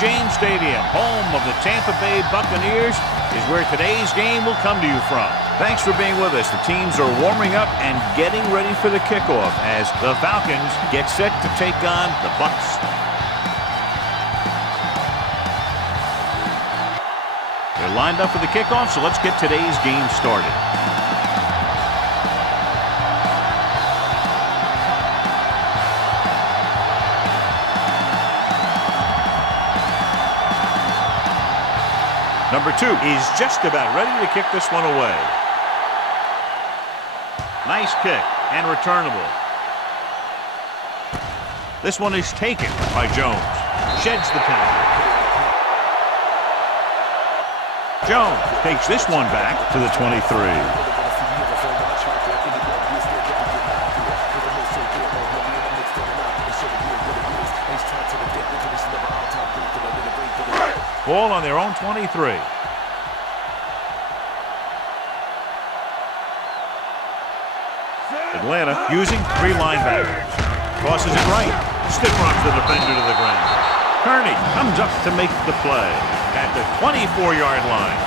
James Stadium, home of the Tampa Bay Buccaneers, is where today's game will come to you from. Thanks for being with us. The teams are warming up and getting ready for the kickoff as the Falcons get set to take on the Bucs. They're lined up for the kickoff, so let's get today's game started. Number 2 is just about ready to kick this one away. Nice kick and returnable. This one is taken by Jones. Sheds the penalty. Jones takes this one back to the 23. Ball on their own 23. Atlanta using 3 linebackers. Crosses it right. Stiff arms the defender to the ground. Kearney comes up to make the play at the 24-yard line.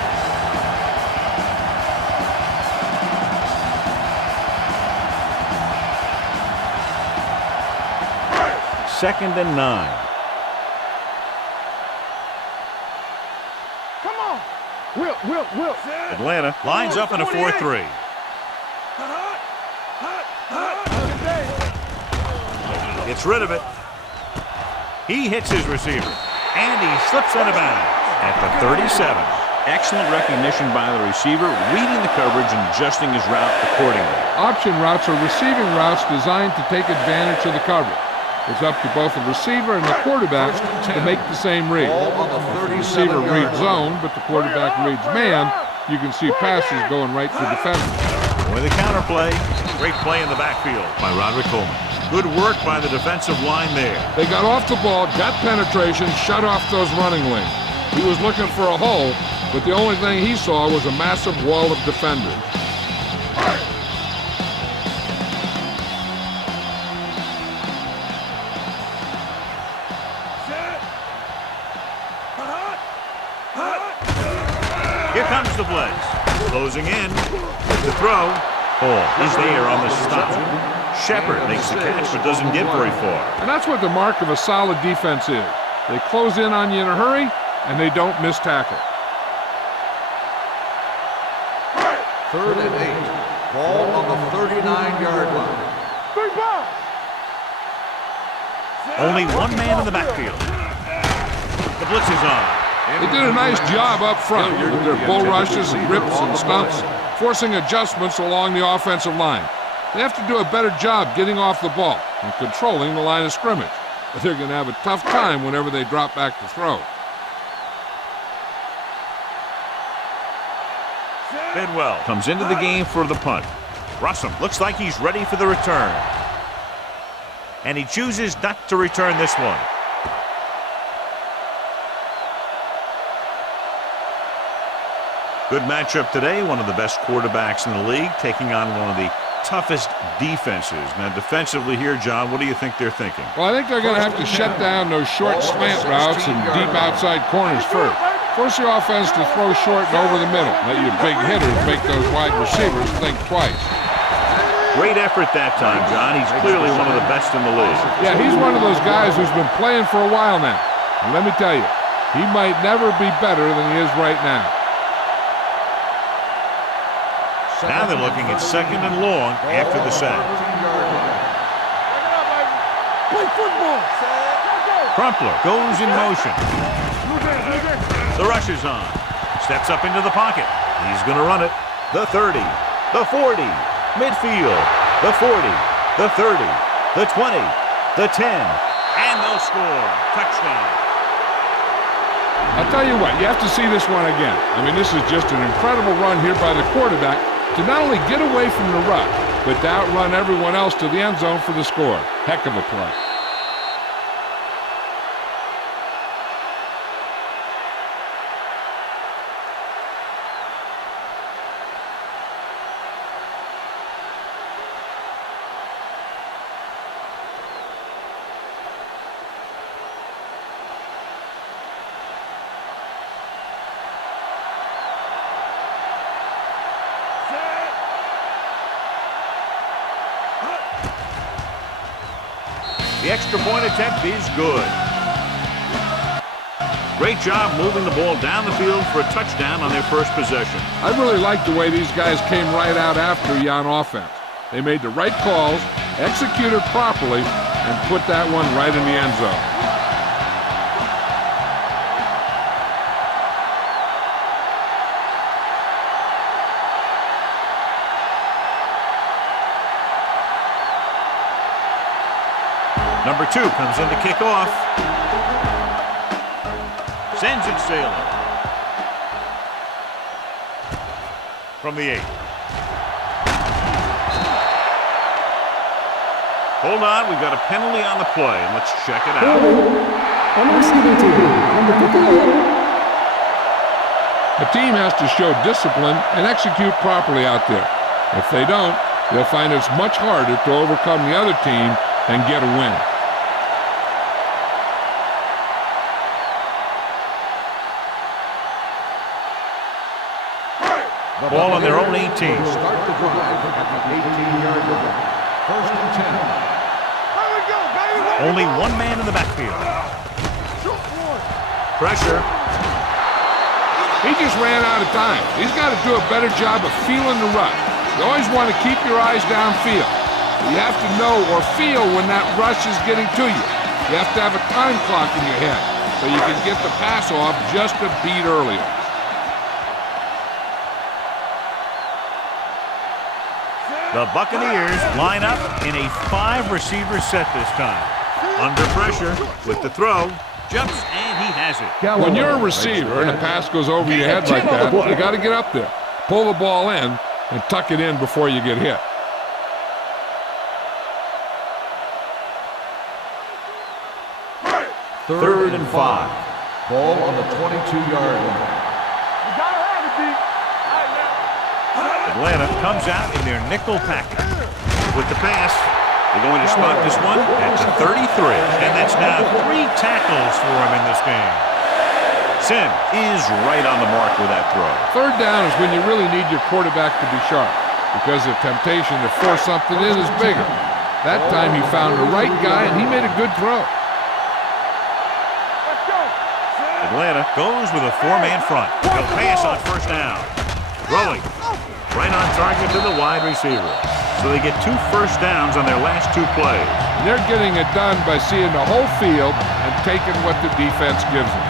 Second and 9. Will. Atlanta lines up in a 4-3. Gets rid of it. He hits his receiver, and he slips out of bounds at the 37. Excellent recognition by the receiver, reading the coverage and adjusting his route accordingly. Option routes are receiving routes designed to take advantage of the coverage. It's up to both the receiver and the quarterback to make the same read. If the receiver reads zone, but the quarterback reads man, you can see passes going right to defenders. With a counter play, great play in the backfield by Roderick Coleman. Good work by the defensive line there. They got off the ball, got penetration, shut off those running lanes. He was looking for a hole, but the only thing he saw was a massive wall of defenders. Here comes the blitz. Closing in. The throw. Ball is there on the stop. Shepard makes the catch but doesn't get very far. And that's what the mark of a solid defense is. They close in on you in a hurry, and they don't miss tackle. 3rd and 8. Ball on the 39-yard line. Only one man in the backfield. The blitz is on. They did a nice job up front with their bull rushes and rips and stumps, forcing adjustments along the offensive line. They have to do a better job getting off the ball and controlling the line of scrimmage. But they're going to have a tough time whenever they drop back to throw. Bidwell comes into the game for the punt. Russell looks like he's ready for the return. And he chooses not to return this one. Good matchup today. One of the best quarterbacks in the league taking on one of the toughest defenses. Now, defensively here, John, what do you think they're thinking? Well, I think they're going to have to shut down those short slant routes and deep outside corners first. Force your offense to throw short and over the middle. Let your big hitters make those wide receivers think twice. Great effort that time, John. He's clearly one of the best in the league. Yeah, he's one of those guys who's been playing for a while now. And let me tell you, he might never be better than he is right now. Now they're looking at 2nd and long after the sack. Play football. Crumpler goes in motion. The rush is on. Steps up into the pocket. He's going to run it. The 30, the 40, midfield, the 40, the 30, the 20, the 10, and they'll score. Touchdown. I'll tell you what, you have to see this one again. I mean, this is just an incredible run here by the quarterback to not only get away from the rush, but to outrun everyone else to the end zone for the score. Heck of a play. The extra point attempt is good. Great job moving the ball down the field for a touchdown on their first possession. I really like the way these guys came right out after you on offense. They made the right calls, executed properly, and put that one right in the end zone. Number 2 comes in to kick off. Sends it sailing. From the 8. Hold on, we've got a penalty on the play, and let's check it out. The team has to show discipline and execute properly out there. If they don't, they'll find it's much harder to overcome the other team and get a win. Ball on their own 18. Start the drive at the 18-yard line. First and 10. Only one man in the backfield. Pressure. He just ran out of time. He's got to do a better job of feeling the rush. You always want to keep your eyes downfield. You have to know or feel when that rush is getting to you. You have to have a time clock in your head so you can get the pass off just a beat earlier. The Buccaneers line up in a 5-receiver set this time. Under pressure with the throw. Jumps, and he has it. When you're a receiver and a pass goes over your head like that, you got to get up there, pull the ball in, and tuck it in before you get hit. Third and 5. Ball on the 22-yard line. Atlanta comes out in their nickel package. With the pass, they're going to spot this one at the 33. And that's now 3 tackles for him in this game. Sim is right on the mark with that throw. Third down is when you really need your quarterback to be sharp because the temptation to force something in is bigger. That time he found the right guy and he made a good throw. Atlanta goes with a 4-man front. They'll pass on first down. Throwing. Right on target to the wide receiver. So they get 2 first downs on their last 2 plays. And they're getting it done by seeing the whole field and taking what the defense gives them.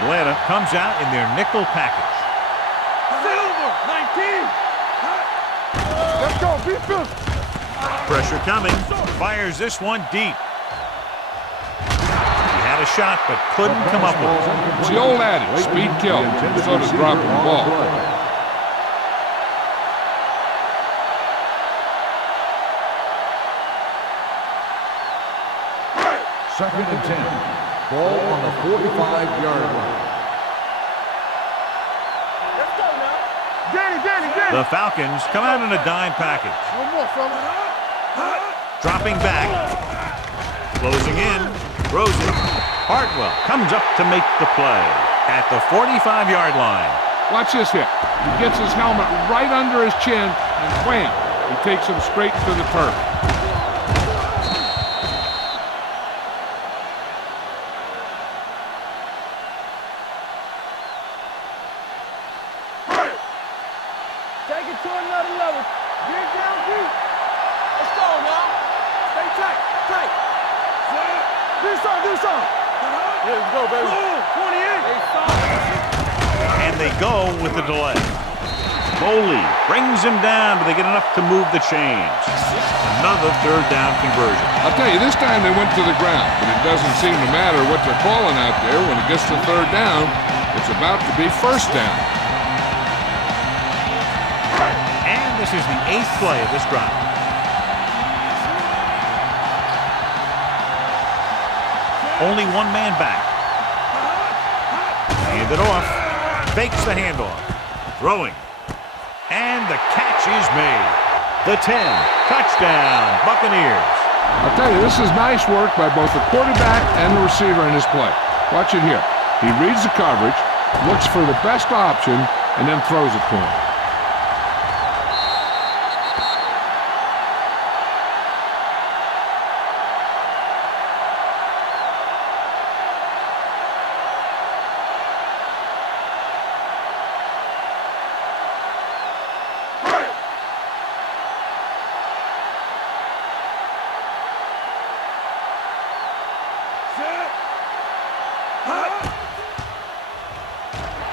Atlanta comes out in their nickel package. Silver, 19. Let's go, defense. Pressure coming. Fires this one deep. He had a shot, but couldn't come up with it. It's the old adage, speed kills, so does dropping the ball. Second and 10. Ball on the 45-yard line. Let's go now. Danny. The Falcons come out in a dime package. One more, fella. Dropping back. Closing in. Throws it. Hartwell comes up to make the play at the 45-yard line. Watch this hit. He gets his helmet right under his chin, and wham, he takes him straight to the turf. Take it to another level. Get down deep. Let's go now. Stay tight. Do something. Yeah, let's go, baby. 28. And they go with the delay. Foley brings him down, but they get enough to move the chains. Another third down conversion. I'll tell you, this time they went to the ground, but it doesn't seem to matter what they're calling out there. When it gets to third down, it's about to be first down. And this is the 8th play of this drive. Only one man back. Hand it off. Fakes the handoff. Throwing. And the catch is made. The 10. Touchdown, Buccaneers. I'll tell you, this is nice work by both the quarterback and the receiver in this play. Watch it here. He reads the coverage, looks for the best option, and then throws it to him.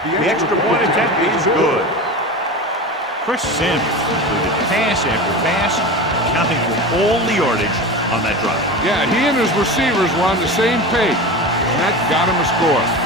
The extra point attempt is good. Chris Sims completed pass after pass, accounting for all the yardage on that drive. Yeah, he and his receivers were on the same page, and that got him a score.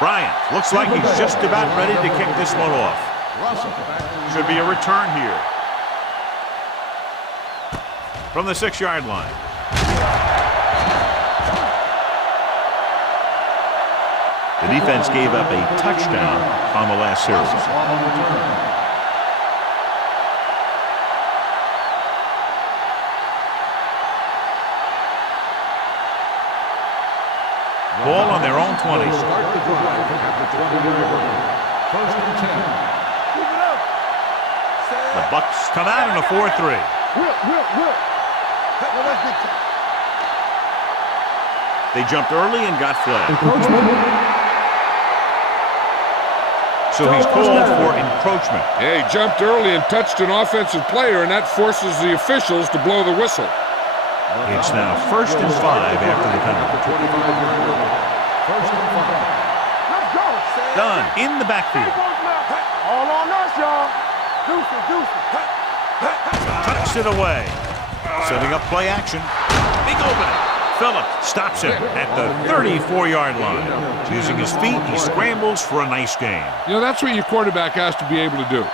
Bryant looks like he's just about ready to kick this one off. Should be a return here. From the 6-yard line. The defense gave up a touchdown on the last series. Ball on their own 20. Start the drive at the 20-yard line. First and 10. Keep it up. The Bucs come out in a 4-3. They jumped early and got flagged. So he's called for encroachment. Yeah, he jumped early and touched an offensive player, and that forces the officials to blow the whistle. It's now 1st and 5 after the penalty. First and 5. Let's go. Dunn in the backfield. All on us, y'all. Deuce it. Tucks it away. Setting up play action. Big opening. Phillips stops him at the 34-yard line. Using his feet, he scrambles for a nice gain. You know, that's what your quarterback has to be able to do.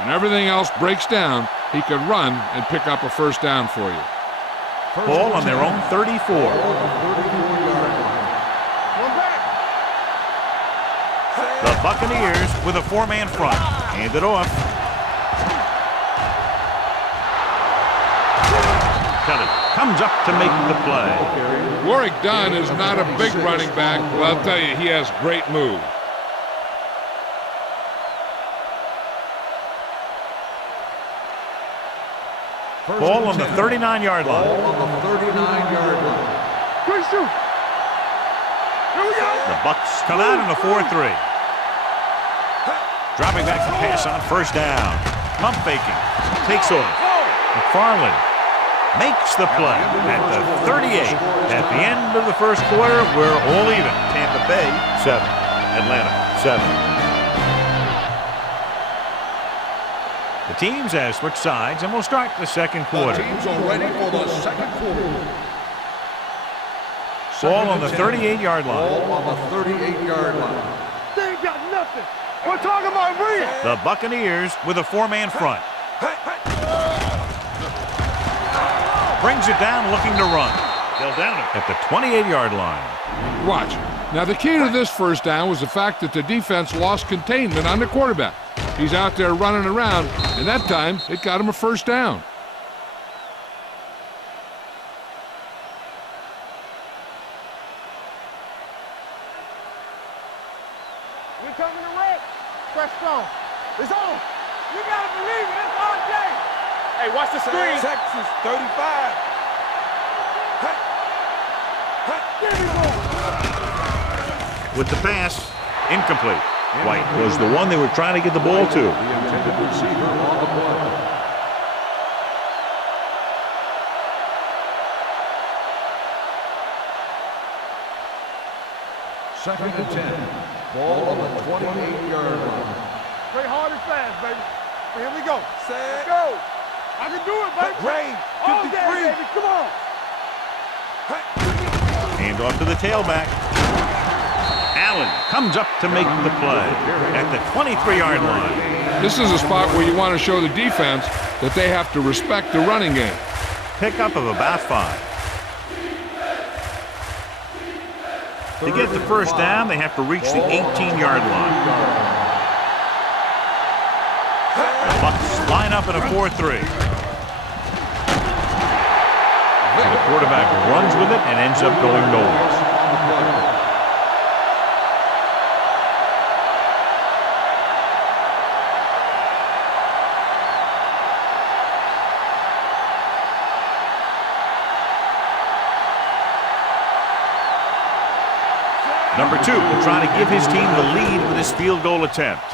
When everything else breaks down, he can run and pick up a first down for you. Ball on their own 34. The Buccaneers with a 4-man front. Hand it off. Kelly comes up to make the play. Warwick Dunn is not a big running back, but I'll tell you, he has great move. Ball on the 39-yard line. Ball on the 39-yard line. Quick shoot. Here we go. The Bucs come out in a 4-3. Dropping back to pass on first down. Pump faking. Takes off. McFarland makes the play at the 38. At the end of the first quarter, we're all even. Tampa Bay 7. Atlanta 7. The teams have switched sides, and we'll start the second quarter. The teams are ready for the second quarter. Ball on the 38-yard line. Ball on the 38-yard line. They ain't got nothing. We're talking about real. The Buccaneers with a 4-man front. Brings it down looking to run. They'll down it at the 28-yard line. Watch. Now, the key to this first down was the fact that the defense lost containment on the quarterback. He's out there running around, and that time it got him a first down. We're coming to red. Fresh stone. It's on. You gotta believe it. It's all day. Hey, watch the screen. Texas 35. With the pass, incomplete. White was the one they were trying to get the ball to. The intended receiver on the play. Second and 10. Ball on the 28-yard line. Play hard and fast, baby. Here we go. Let's go. I can do it, baby. Rain. All day, baby. Come on. Hand off to the tailback. Allen comes up to make the play at the 23-yard line. This is a spot where you want to show the defense that they have to respect the running game. Pickup of about 5. To get the first down, they have to reach the 18-yard line. The Bucs line up in a 4-3. The quarterback runs with it and ends up going nowhere. Number 2 will try to give his team the lead with his field goal attempt.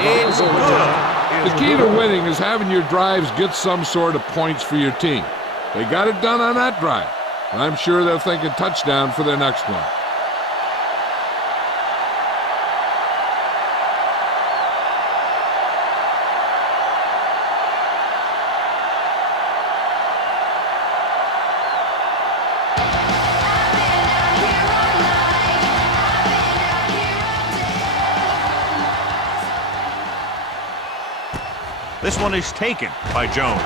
It's good. The key to winning is having your drives get some sort of points for your team. They got it done on that drive, and I'm sure they're thinking touchdown for their next one. This one is taken by Jones.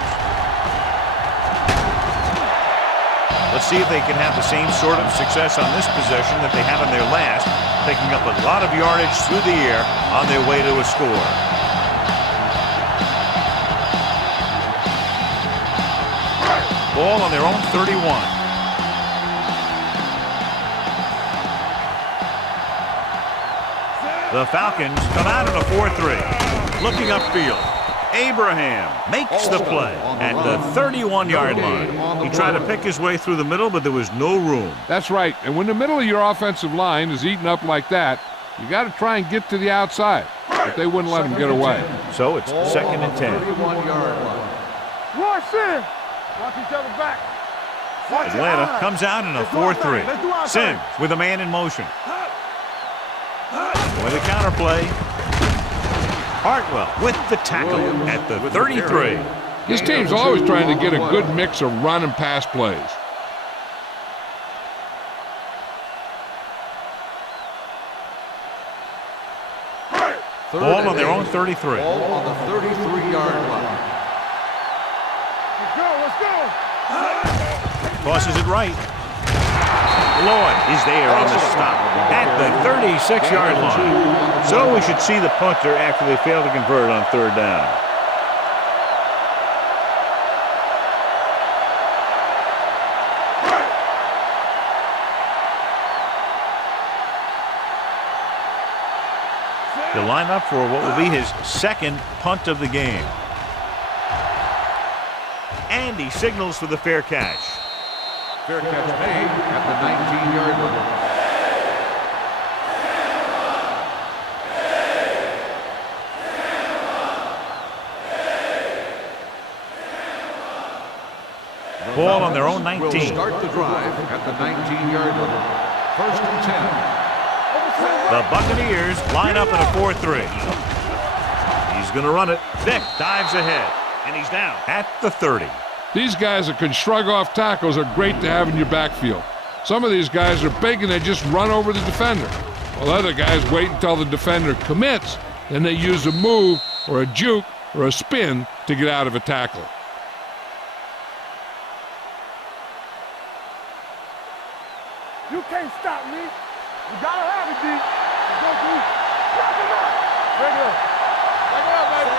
Let's see if they can have the same sort of success on this possession that they had on their last, picking up a lot of yardage through the air on their way to a score. Ball on their own 31. The Falcons come out in a 4-3. Looking upfield. Abraham makes the play at the 31-yard line. He tried to pick his way through the middle, but there was no room. That's right. And when the middle of your offensive line is eaten up like that, you got to try and get to the outside. But they wouldn't let him get away. So it's 2nd and 10. Watch in. Watch each other back. Atlanta comes out in a 4-3. Sims with a man in motion. With a counter play. Hartwell with the tackle at the 33. His team's always trying to get a good mix of run and pass plays. Ball on their own 33. Ball on the 33-yard line. Let's go. Tosses it right. Lloyd is there on the stop at the 36-yard line. So we should see the punter after they fail to convert on 3rd down. He'll line up for what will be his 2nd punt of the game. And he signals for the fair catch. Fair catch made at the 19-yard line. Ball on their own 19. Will start the drive at the 19-yard line. 1st and 10. The Buccaneers line up in a 4-3. He's going to run it. Vick dives ahead, and he's down at the 30. These guys that can shrug off tackles are great to have in your backfield. Some of these guys are big and they just run over the defender. While other guys wait until the defender commits, then they use a move or a juke or a spin to get out of a tackle. You can't stop me. You gotta have it, D. Go through. Lock him up. Break it up. Break it up, baby.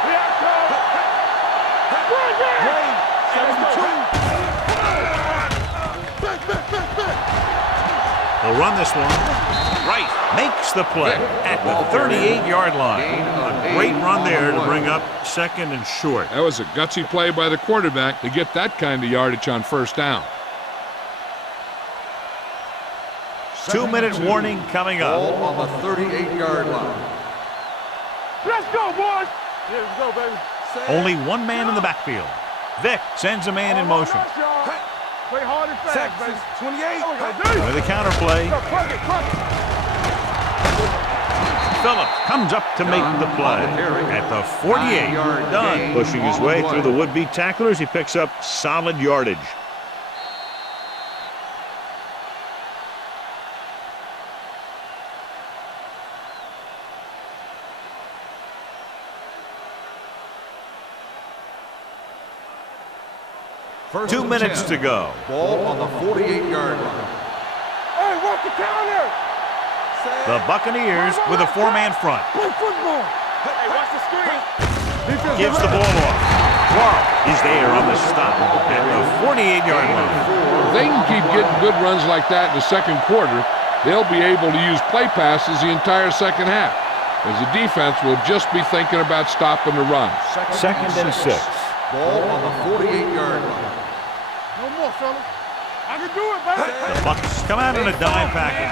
Here I come. Run, man. 72. They'll run this one. Right. Makes the play at the 38-yard line. A great run there to bring up 2nd and short. That was a gutsy play by the quarterback to get that kind of yardage on 1st down. 2-minute warning coming up. Ball on the 38-yard line. Let's go, boys. Yeah, let's go, baby. Only one man in the backfield. Vick sends a man in motion. Play hard and fast, baby. 28. With a counter play. Phillips comes up to make the play at the 48. Done. Pushing his way through the would-be tacklers, he picks up solid yardage. First 2 and minutes 10. to go. Ball on the 48-yard line. wants the counter. The Buccaneers with a 4-man front. Play football. Hey, watch the screen. Gives the ball off. Clark is there on the stop at the 48-yard line. If they can keep getting good runs like that in the second quarter, they'll be able to use play passes the entire second half, as the defense will just be thinking about stopping the run. Second and 6. Ball on the 48-yard line. No more, fellas. I can do it, baby. The Bucs come out in a dime package.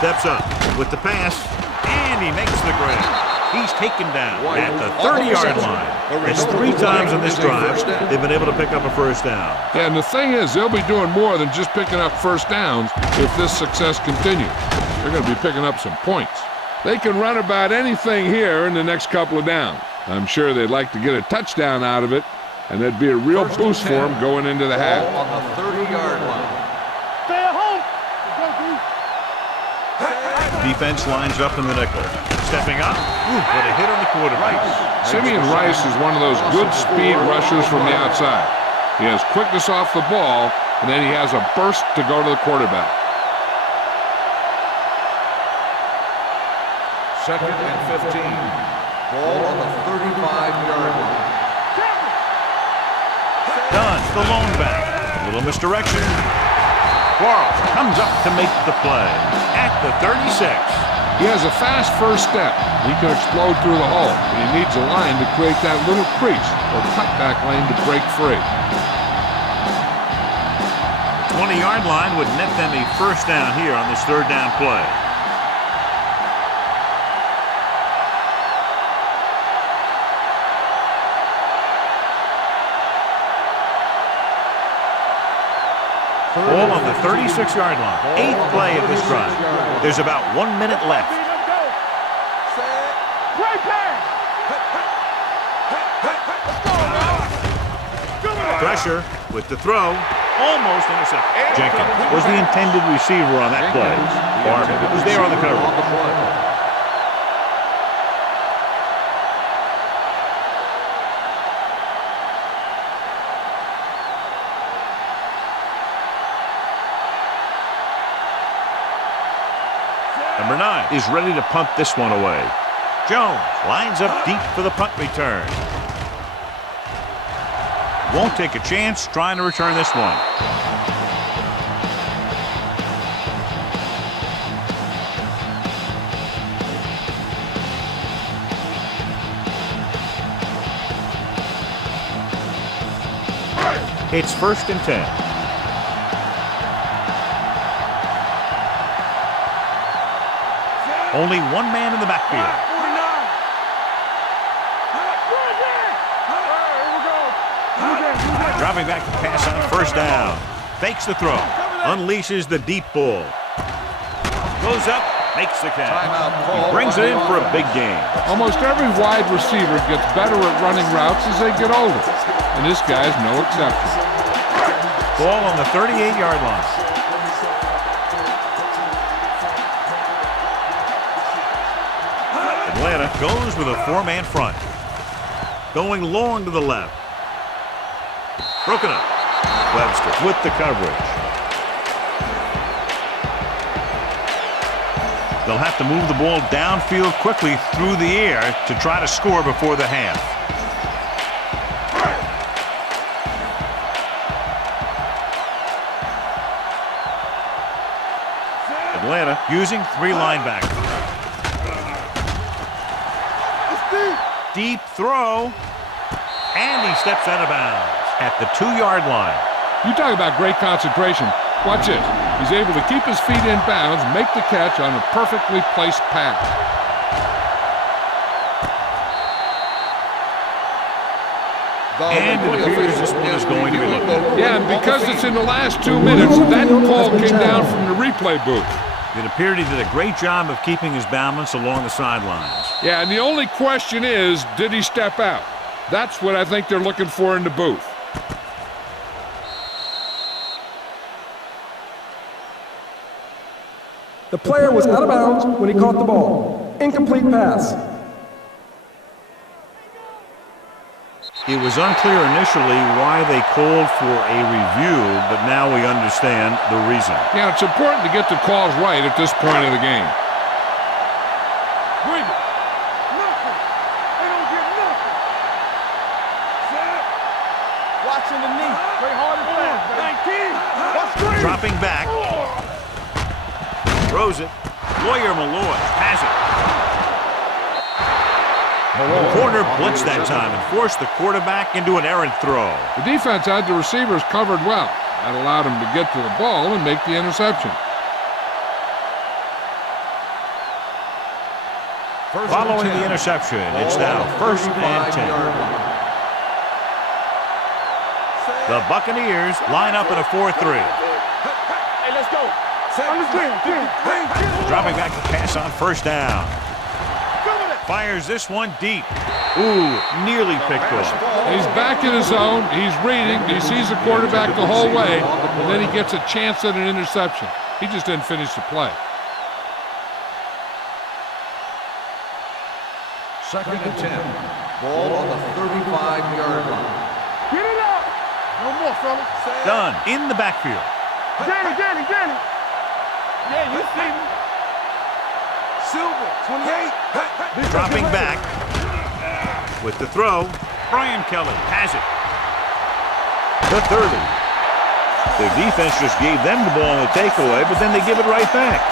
Steps up with the pass, and he makes the grab. He's taken down at the 30-yard line. It's 3 times in this drive they've been able to pick up a first down. Yeah, and the thing is, they'll be doing more than just picking up first downs if this success continues. They're going to be picking up some points. They can run about anything here in the next couple of downs. I'm sure they'd like to get a touchdown out of it, and that'd be a real boost for them going into the half. Ball on the 30-yard line. Stay at home. Defense lines up in the nickel. Stepping up, with a hit on the quarterback. Simeon Rice is one of those good speed rushers from the outside. He has quickness off the ball, and then he has a burst to go to the quarterback. Second and 15. Ball on the 35-yard line. Dunn, the lone back. A little misdirection. Quarles comes up to make the play at the 36. He has a fast first step. He can explode through the hole, but he needs a line to create that little crease or cutback lane to break free. 20-yard line would net them a first down here on this third down play. Ball on the 36-yard line. 8th play of this drive. There's about 1 minute left. Pressure with the throw. Almost intercepted. Jenkins was the intended receiver on that play. Barber was there on the cover. Number 9 is ready to punt this one away. Jones lines up deep for the punt return. Won't take a chance trying to return this one. It's 1st and 10. Only one man in the backfield. Dropping back to pass on 1st down. Fakes the throw. Unleashes the deep ball. Goes up, makes the catch. He brings it in for a big game. Almost every wide receiver gets better at running routes as they get older, and this guy's no exception. Ball on the 38-yard line. Atlanta goes with a 4-man front. Going long to the left. Broken up. Webster with the coverage. They'll have to move the ball downfield quickly through the air to try to score before the half. Atlanta using 3 linebackers. Deep throw, and he steps out of bounds at the 2-yard line. You talk about great concentration. Watch this. He's able to keep his feet in bounds, make the catch on a perfectly placed pass. And it appears this one is going to be looked at. Yeah, and because it's in the last 2 minutes, that call came down from the replay booth. It appeared he did a great job of keeping his balance along the sidelines. Yeah, and the only question is, did he step out? That's what I think they're looking for in the booth. The player was out of bounds when he caught the ball. Incomplete pass. It was unclear initially why they called for a review, but now we understand the reason. Yeah, it's important to get the calls right at this point of the game. Bring it. Nothing. They don't get nothing. Set. Watching the knee. Play hard and fast. 19. Let's screen. Dropping back. Throws it. Lawyer Malloy has it. The corner blitzed that time and forced the quarterback into an errant throw. The defense had the receivers covered well. That allowed him to get to the ball and make the interception. Following the interception, it's now 1st and 10. The Buccaneers line up in a 4-3. Hey, let's go. Dropping back to pass on 1st down. Fires this one deep. Ooh, nearly picked off. He's back in his zone. He's reading. He sees the quarterback the whole way, and then he gets a chance at an interception. He just didn't finish the play. 2nd and 10. Ball on the 35-yard line. Get it up. No more, fellas. Done in the backfield. Danny. Yeah, you see me. Silver, 28. Dropping back with the throw. Brian Kelly has it. The 30. Their defense just gave them the ball on the takeaway, but then they give it right back.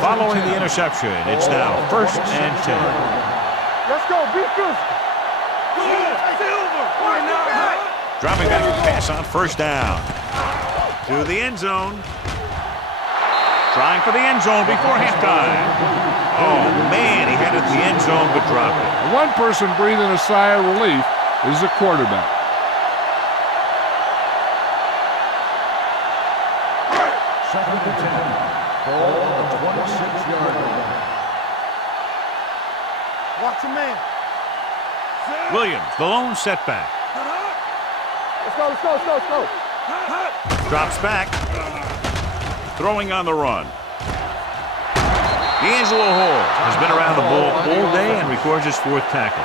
Following the interception, it's now 1st and 10. Let's go, beat this. Silver, Dropping back to pass on 1st down. To the end zone. Trying for the end zone before halftime. Oh, man, he had it at the end zone but dropped it. The one person breathing a sigh of relief is the quarterback. 2nd and 10. Ball on the 26-yard line. Watch a man. Williams, the lone setback. Let's go. Drops back. Throwing on the run. D'Angelo Hall has been around the ball all day and records his 4th tackle.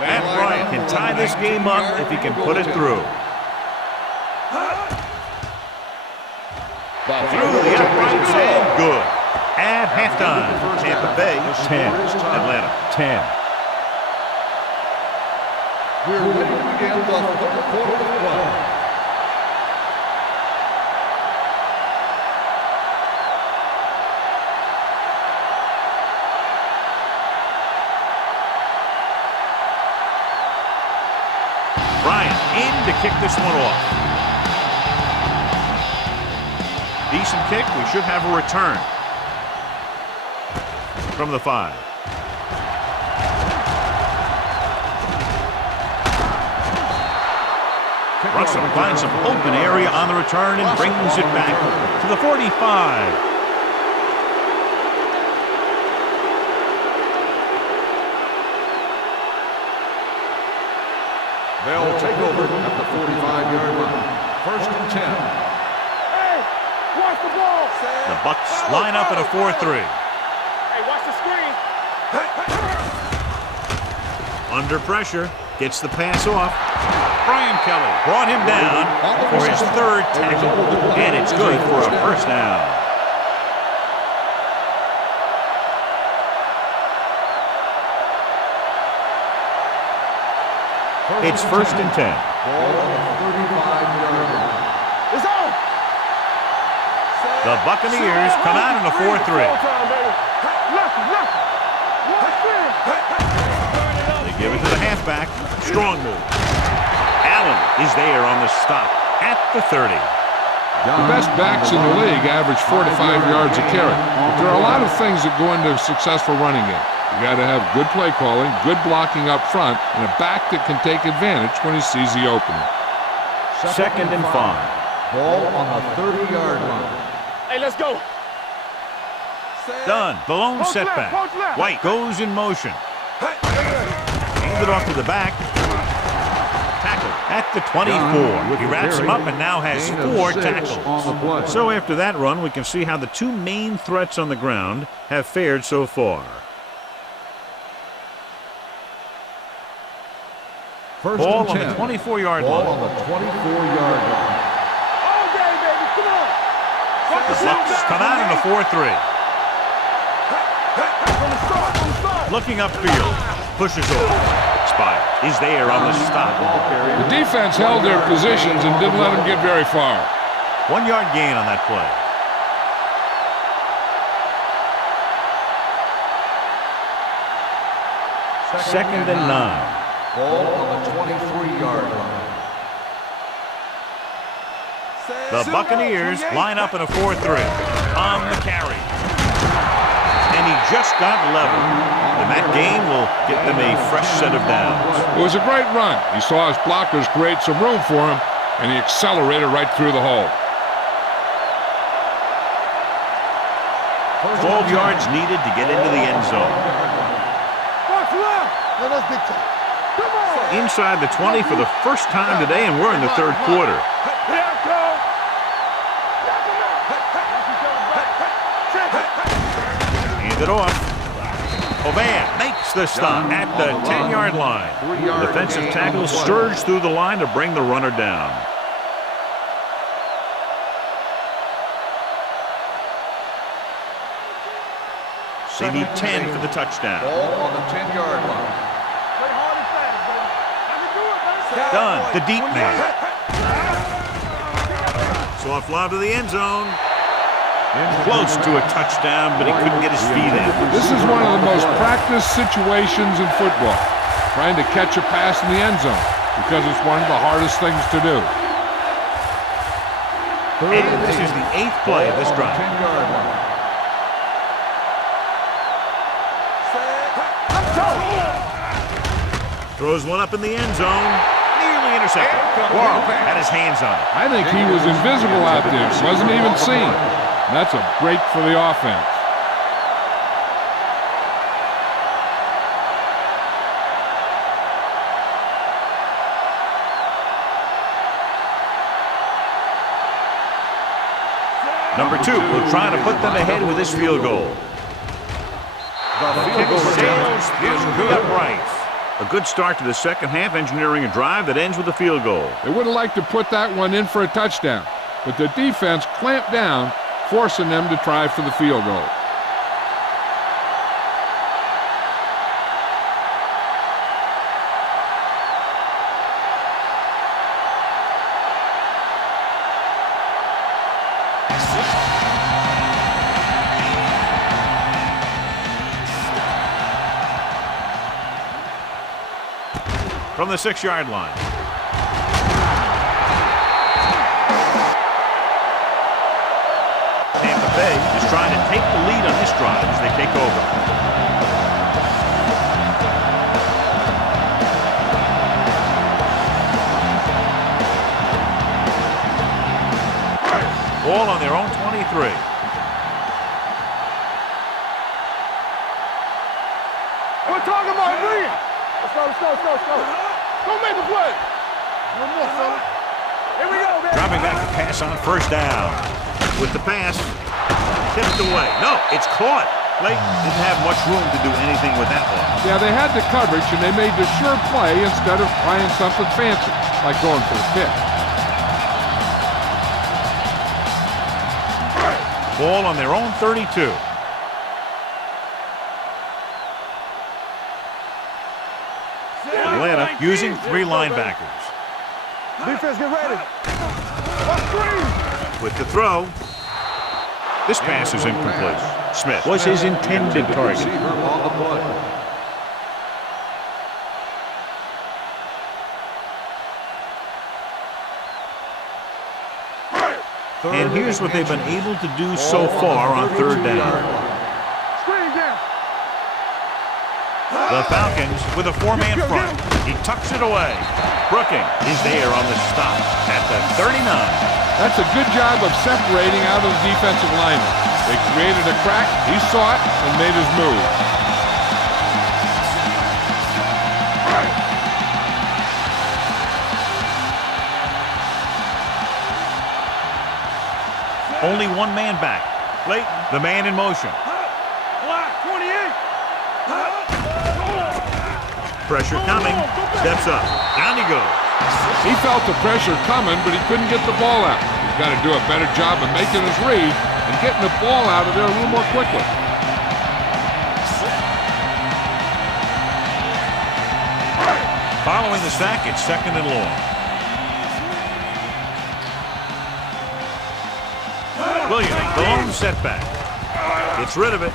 Matt Bryant can tie this game up if he can put it through. Through the uprights and good. At halftime, Tampa Bay 10, Atlanta 10. We're ready to begin the 3rd quarter of play. Bryant in to kick this one off. Decent kick. We should have a return from the 5. Russell finds some open area on the return and brings it back to the 45. They'll take over at the 45-yard line. 1st and 10. Hey, watch the ball. The Bucs line up in a 4-3. Hey, watch the screen. Under pressure, gets the pass off. Brian Kelly brought him down for his 3rd tackle, and it's good for a 1st down. It's 1st and 10. Ball on the 35-yard line. It's on. The Buccaneers come out in a 4-3. They give it to the halfback. Strong move. Allen is there on the stop at the 30. The best backs in the league average 4 to 5 yards a carry. But there are a lot of things that go into a successful running game. You got to have good play calling, good blocking up front, and a back that can take advantage when he sees the opening. Second and 5. Ball on the 30-yard line. Hey, let's go. Done. The lone Post left, setback. post left. White goes in motion. Hand it off to the back. Tackle at the 24. He wraps him up and now has 4 tackles. So after that run, we can see how the two main threats on the ground have fared so far. Ball on the 24-yard line. Ball on the 24-yard line. All day, baby. Come on. The Bucs come out in a 4-3. Looking upfield. Pushes over. Spire is there on the stop. The defense held their positions and didn't let them get very far. 1-yard gain on that play. Second and 9. Ball on the 23-yard line. The Buccaneers line up in a 4-3 on the carry. And he just got level. And that gain will get them a fresh set of downs. It was a great run. He saw his blockers create some room for him, and he accelerated right through the hole. 12 yards needed to get into the end zone. Inside the 20 for the first time today, and we're in the third quarter. Hand it off. Oban makes the stop at the 10-yard line. Defensive tackle surged through the line to bring the runner down. They need 10 for the touchdown. Ball on the 10-yard line. Done. The deep man. Soft lob to the end zone. Close to a touchdown, but he couldn't get his feet in. This is one of the most practiced situations in football, trying to catch a pass in the end zone, because it's one of the hardest things to do. And this is the 8th play of this drive. 10-yard line. Throws one up in the end zone. Nearly intercepted. Wow, had his hands on it. I think he was invisible out there, wasn't even seen. That's a break for the offense. Number 2 will try to put them ahead with this field goal. The kick sails through the uprights. A good start to the second half, engineering a drive that ends with a field goal. They would have liked to put that one in for a touchdown, but the defense clamped down, forcing them to try for the field goal. From the 6-yard line. Tampa Bay is trying to take the lead on this drive as they take over. Ball on their own 23. We're talking about me. Let's go. Go make the play. One more, fella. Here we go, man. Dropping back to pass on first down. With the pass, tipped away. No, it's caught. Blake didn't have much room to do anything with that one. Yeah, they had the coverage, and they made the sure play instead of trying something fancy, like going for the pick. Ball on their own 32. Atlanta using 3 linebackers. Defense, get ready. With the throw, this pass is incomplete. Smith was his intended target. And here's what they've been able to do so far on third down. The Falcons with a four-man front. He tucks it away. Brooking is there on the stop at the 39. That's a good job of separating out of the defensive lineman. They created a crack, he saw it, and made his move. Only one man back. Clayton, the man in motion. 28. Pressure coming. Steps up. Down he goes. He felt the pressure coming, but he couldn't get the ball out. He's got to do a better job of making his read and getting the ball out of there a little more quickly. Following the sack, it's 2nd and long. Williams, the lone setback. Gets rid of it.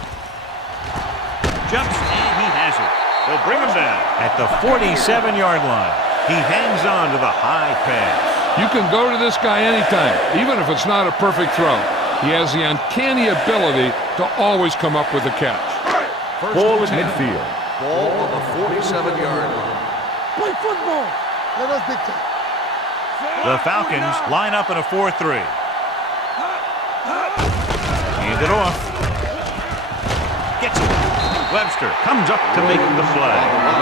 Jumps, and he has it. They'll bring him down at the 47-yard line. He hangs on to the high pass. You can go to this guy anytime, even if it's not a perfect throw. He has the uncanny ability to always come up with a catch. Ball at midfield. Ball on the 47-yard line. Play football. Let us dictate. The Falcons line up in a 4-3. Hand it off. Gets it. Webster comes up to make the play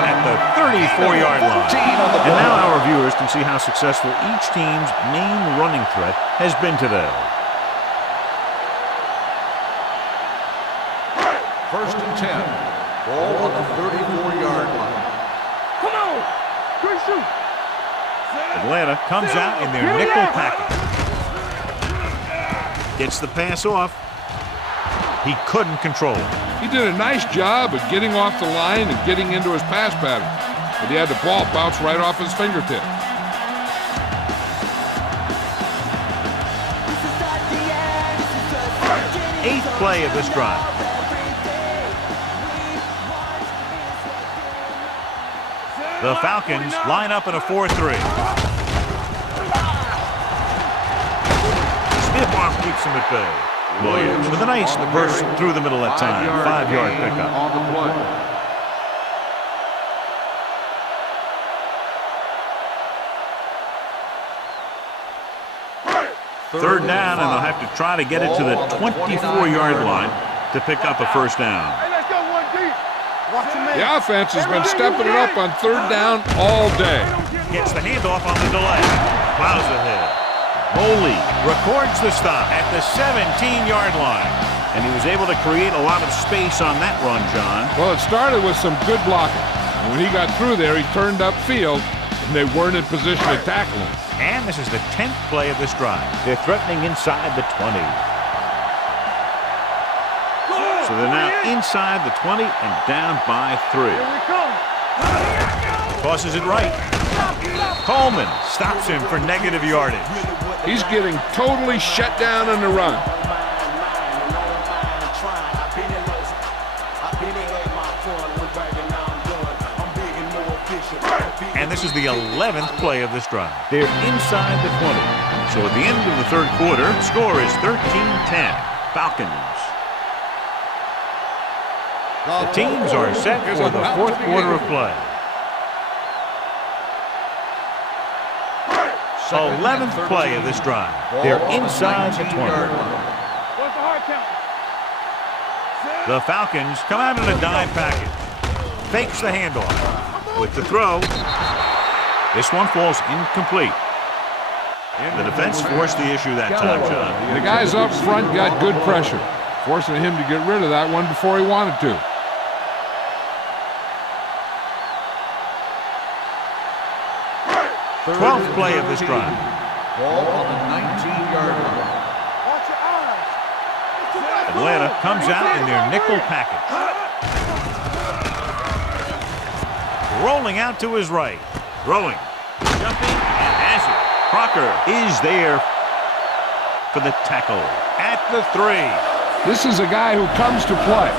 at the 34-yard line. And now our viewers can see how successful each team's main running threat has been today. 1st and 10. Ball on the 34-yard line. Come on. Quick shoot. Atlanta comes out in their nickel package. Gets the pass off. He couldn't control it. He did a nice job of getting off the line and getting into his pass pattern, but he had the ball bounce right off his fingertip. Eighth play of this drive. The Falcons line up in a 4-3. Smith arm keeps him at bay. Williams with a nice burst through the middle that time. 5-yard pickup. On the play. Third down, and they'll have to try to get it to the 24-yard line to pick up a first down. Hey, let's go 1 deep. Watch your man. The offense has been stepping it up on 3rd down all day. Gets the handoff on the delay. Plows ahead. Moley records the stop at the 17-yard line. And he was able to create a lot of space on that run, John. Well, it started with some good blocking. And when he got through there, he turned upfield, and they weren't in position to tackle him. And this is the 10th play of this drive. They're threatening inside the 20. So they're now inside the 20 and down by 3. Here we come. Tosses it right. Coleman stops him for negative yardage. He's getting totally shut down on the run. And this is the 11th play of this drive. They're inside the 20. So at the end of the 3rd quarter, score is 13-10. Falcons. The teams are set for the 4th quarter of play. 11th play of this drive. They're inside the 20. What's the hard count? The Falcons come out in a dime package. Fakes the handoff. With the throw. This one falls incomplete. The defense forced the issue that time, John. The guys up front got good pressure, forcing him to get rid of that one before he wanted to. Twelfth play of this drive. Ball on the 19-yard line. Watch your eyes. Atlanta comes out in their nickel package. Rolling out to his right. Throwing. Jumping and has it. Crocker is there for the tackle at the 3. This is a guy who comes to play,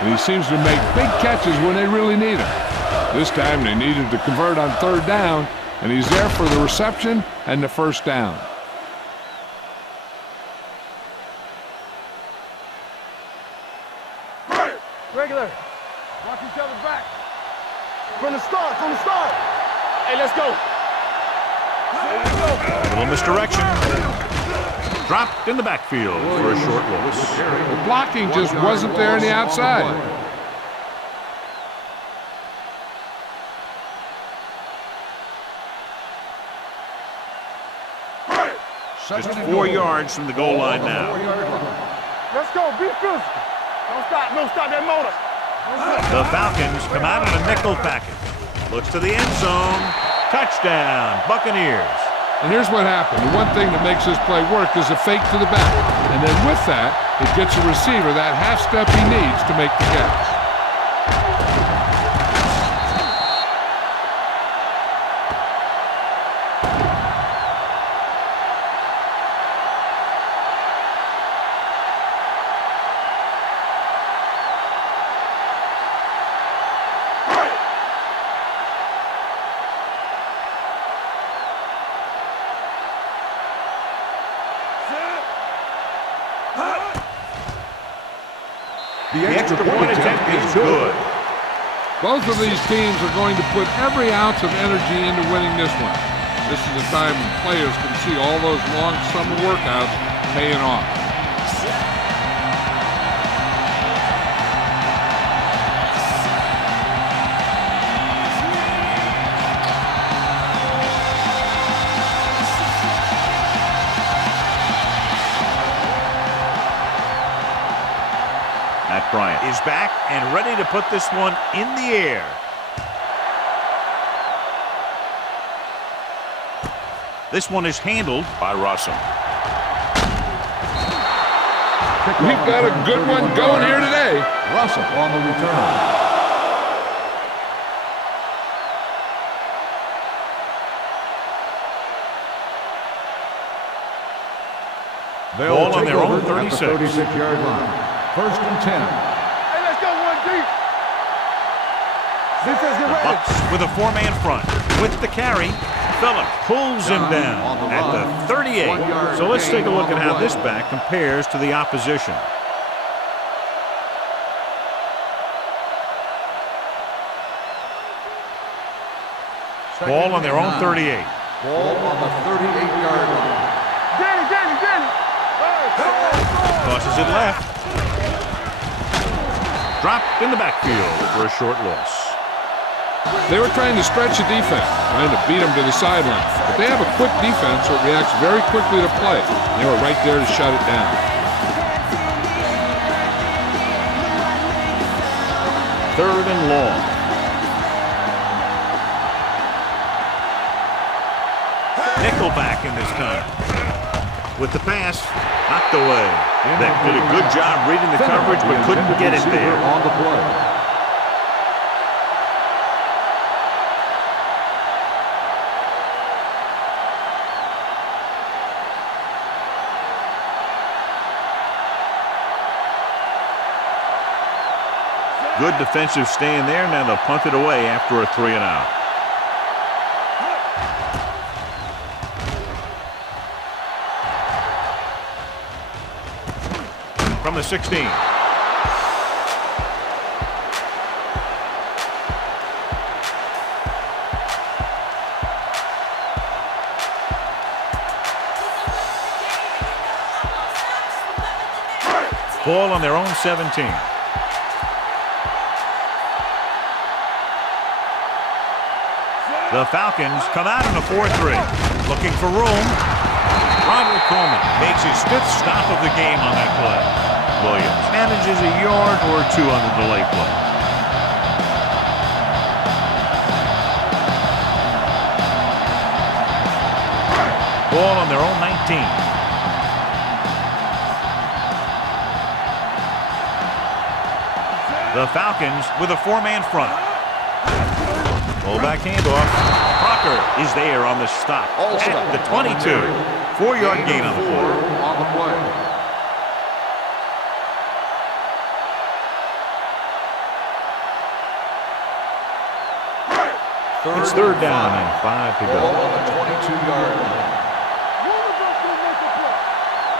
and he seems to make big catches when they really need him. This time they needed to convert on 3rd down, and he's there for the reception and the 1st down. Regular. Watch each other back. the start, from the start. Hey, let's go. A little misdirection. Dropped in the backfield for a short loss. The blocking just wasn't there on the outside. Just 4 yards from the goal line now. Let's go, be physical. Don't stop that motor. The Falcons come out in a nickel package. Looks to the end zone. Touchdown, Buccaneers. And here's what happened. The one thing that makes this play work is a fake to the back. And then with that, it gets a receiver that half step he needs to make the catch. The extra point attempt is good. Both of these teams are going to put every ounce of energy into winning this one. This is a time when players can see all those long summer workouts paying off. Matt Bryant is back and ready to put this one in the air. This one is handled by Russell. We've got a good one going here today. Russell on the return. Ball on their own 36. 36-yard line. First and 10. Hey, let's go, one deep. Defense, get The ready. Bucs with a 4-man front. With the carry, Phillip pulls him down at the 38. So let's take a look at how this back compares to the opposition. Ball on their own 38. Ball on the 38-yard line. Danny. Tosses it left. Dropped in the backfield for a short loss. They were trying to stretch the defense, trying to beat them to the sideline. But they have a quick defense that reacts very quickly to play. They were right there to shut it down. Third and long. Nickelback in this time. With the pass, knocked away. That did a good job reading the coverage, but couldn't get it there. On the play. Good defensive stand there. Now they'll punt it away after a 3-and-out. From the 16. Ball on their own 17. The Falcons come out in a 4-3. Looking for room. Roderick Coleman makes his 5th stop of the game on that play. Williams manages a yard or 2 on the delay play. Ball on their own 19. The Falcons with a 4-man front. Fullback handoff. Crocker is there on the stop at the 22. 4-yard gain on the play. On the play. It's third down and 5 to go. Ball on the 22-yard line.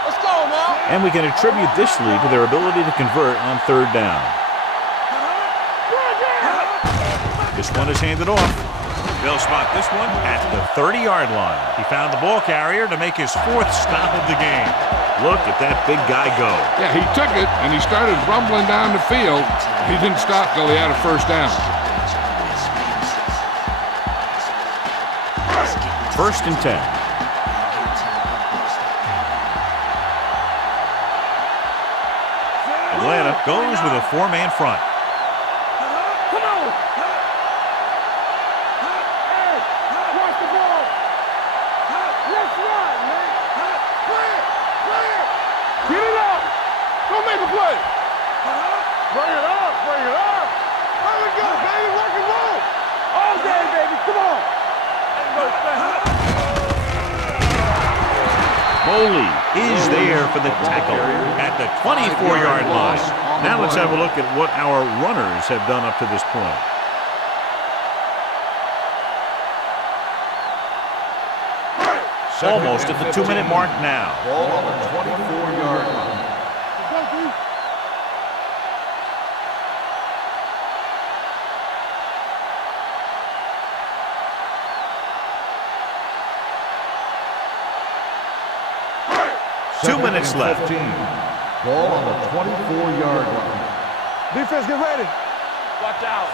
Let's go, man. And we can attribute this lead to their ability to convert on third down. This one is handed off. They'll spot this one at the 30-yard line. He found the ball carrier to make his 4th stop of the game. Look at that big guy go. Yeah, he took it, and he started rumbling down the field. He didn't stop till he had a first down. 1st and 10. Atlanta goes with a 4-man front. Foley is there for the tackle at the 24-yard line. Now let's have a look at what our runners have done up to this point. Almost at the 2-minute mark now. Ball on the 24-yard line. 2 minutes left. 15. Ball on the 24-yard line. Defense, get ready. Watch out.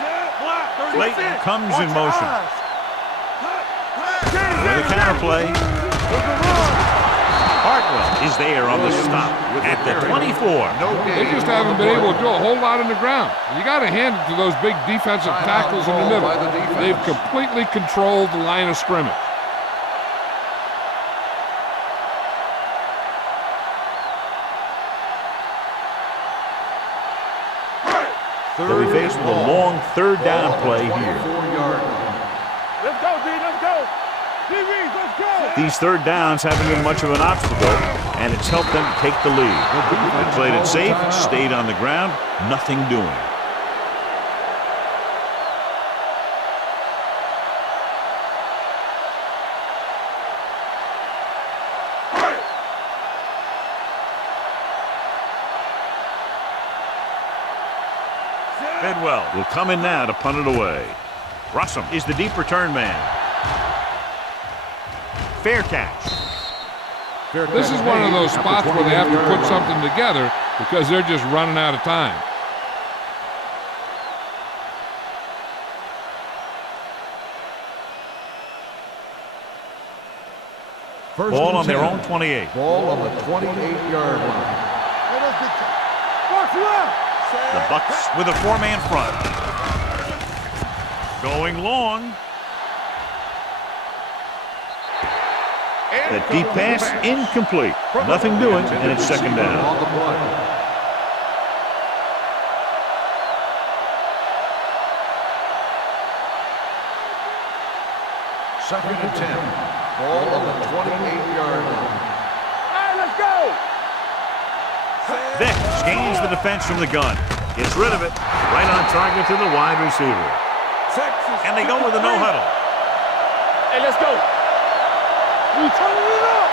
Clayton comes in motion. With a counter play. Hartwell is there on the stop at the 24. They just haven't been able to do a whole lot on the ground. You got to hand it to those big defensive tackles in the middle. They've completely controlled the line of scrimmage. They'll be faced with a long 3rd down play here. Let's go, D. Let's go. DBs, let's go. These 3rd downs haven't been much of an obstacle, and it's helped them to take the lead. They played it safe, stayed on the ground, nothing doing. Bedwell will come in now to punt it away. Russell is the deep return man. Fair catch. This is one of those spots where they have to put something together because they're just running out of time. Ball on their own 28. Ball on the 28-yard line. The Bucks with a 4-man front. Going long. That deep pass incomplete. Nothing doing, and it's 2nd down. On the play. Second and 10. Ball on the 28-yard line. Hey, let's go. Vick gains the defense from the gun. Gets rid of it. Right on target to the wide receiver. And they go with a no-huddle. Hey, let's go. We turning it up.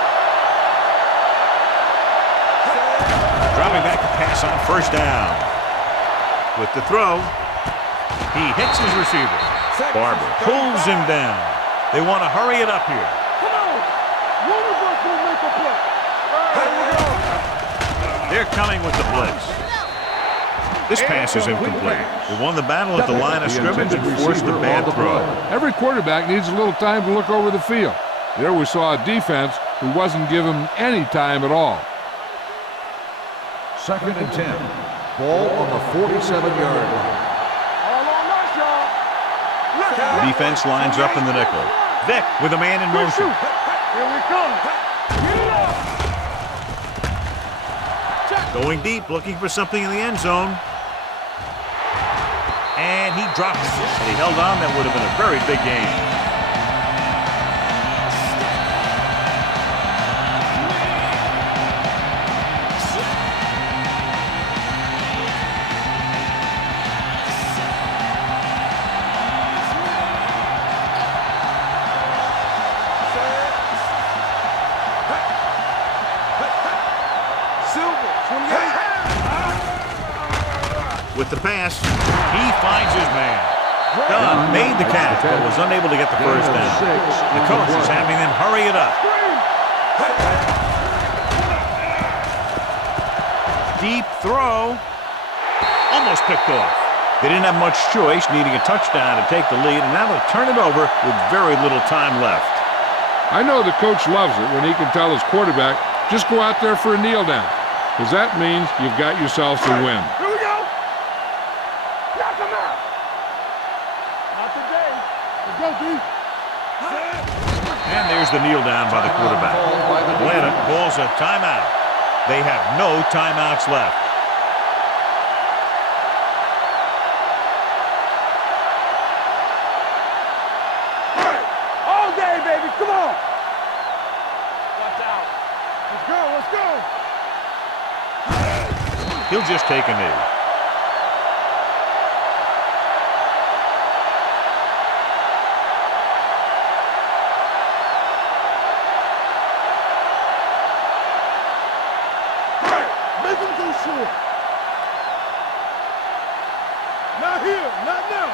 Dropping back to pass on 1st down. With the throw, he hits his receiver. Barber pulls him down. They want to hurry it up here. Come on. One of us will make a play. They're coming with the blitz. This pass is incomplete. They won the battle at the line of scrimmage and forced the bad throw. Every quarterback needs a little time to look over the field. There we saw a defense who wasn't given any time at all. Second and 10. Ball on the 47-yard line. The defense lines up in the nickel. Vick with a man in motion. Here we come. Going deep, looking for something in the end zone. And he drops it. If he held on, that would have been a very big game. With the pass, he finds his man. Dunn made the catch, but was unable to get the first down. The coach is having them hurry it up. Deep throw. Almost picked off. They didn't have much choice, needing a touchdown to take the lead, and now they'll turn it over with very little time left. I know the coach loves it when he can tell his quarterback, just go out there for a kneel down, because that means you've got yourself a win. Here we go. Knock him out. Not today. Let's go, D. And there's the kneel down by the quarterback. Atlanta calls a timeout. They have no timeouts left. All day, baby. Come on. Watch out. Let's go. Let's go. He'll just take a knee. Make him go short. Not here. Not now.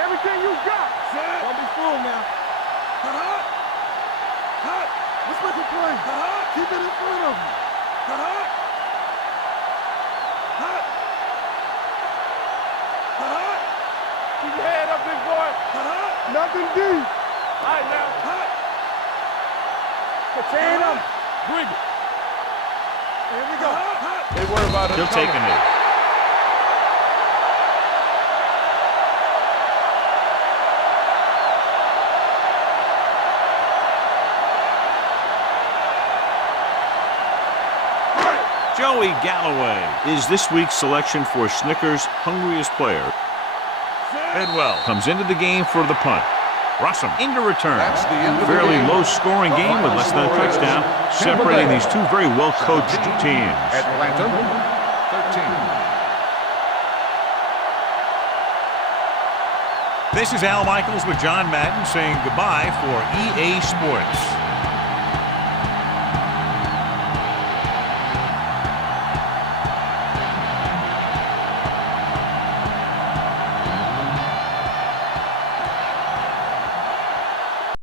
Everything you got. Don't be fooled now. Let's make a play. Keep it in front of you. Keep your head up, big boy. Nothing deep. All right, now. Contain him. Bring it. Here we go. They worry about it. He'll take a knee. Joey Galloway is this week's selection for Snickers' hungriest player. Bedwell comes into the game for the punt. Rossum into return. That's the end of the Fairly game. low-scoring game with less than a touchdown, separating these two very well-coached teams. Atlanta, 13. This is Al Michaels with John Madden saying goodbye for EA Sports.